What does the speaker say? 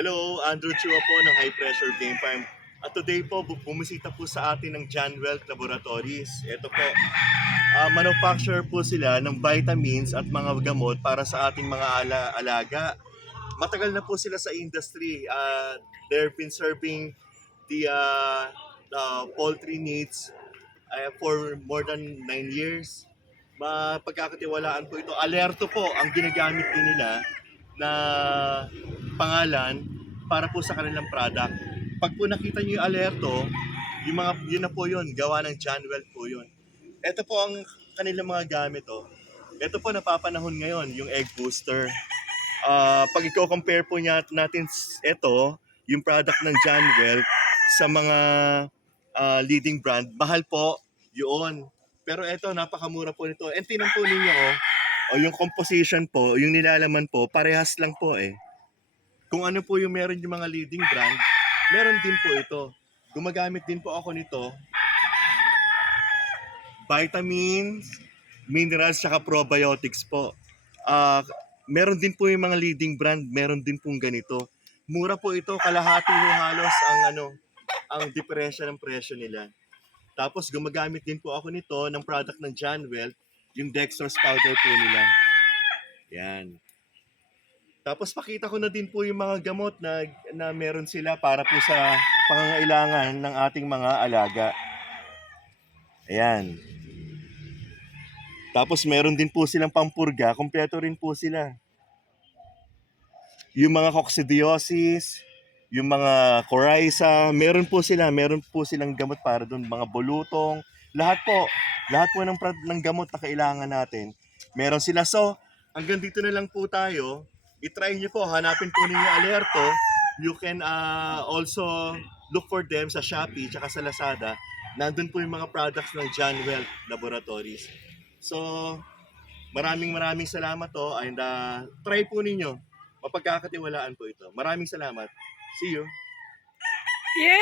Andrew Chua po ng High Pressure Game Farm. At today po, bu- bumisita po sa atin ng John Wealth Laboratories. Ito po, ah, manufacturer po sila ng vitamins at mga gamot para sa ating mga ala- alaga. Matagal na po sila sa industry. Ah, they've been serving the, ah, the poultry needs ah, for more than 9 years. Mapagkakatiwalaan po ito. Alerto po ang ginagamit din nila na pangalan para po sa kanilang product. Pag po nakita niyo yung alerto, yung mga, yun na po yun, gawa ng John Well po yun. Ito po ang kanilang mga gamit oh. Ito po napapanahon ngayon, yung egg booster. Ah, pag i-compare po niya, natin ito, yung product ng John Well sa mga ah, leading brand, mahal po yun. Pero ito, napakamura po nito. And tinan po ninyo, oh, o yung composition po, yung nilalaman po, parehas lang po eh. Kung ano po yung meron yung mga leading brand, meron din po ito. Gumagamit din po ako nito. Vitamins, minerals, saka probiotics po. Ah, meron din po yung mga leading brand, meron din pong ganito. Mura po ito, kalahati ho halos ang ano, ang diferensya ng presyo nila. Tapos gumagamit din po ako nito ng product ng John Well, yung dextrose powder po nila. Yan. Tapos pakita ko na din po yung mga gamot na, na meron sila para po sa pangangailangan ng ating mga alaga. Ayan. Tapos meron din po silang pampurga, kompleto rin po sila. Yung mga coccidiosis, yung mga coryza, meron po sila, meron po silang gamot para doon, mga bulutong, lahat po, lahat po ng, ng gamot na kailangan natin. Meron sila. So, hanggang dito na lang po tayo. I-try nyo po, hanapin po ninyo alerto. You can ah, also look for them sa Shopee tsaka sa Lazada. Nandun po yung mga products ng John Well Laboratories. So, maraming maraming salamat to and ah, try po ninyo. Mapagkakatiwalaan po ito. Maraming salamat. See you. Yeah!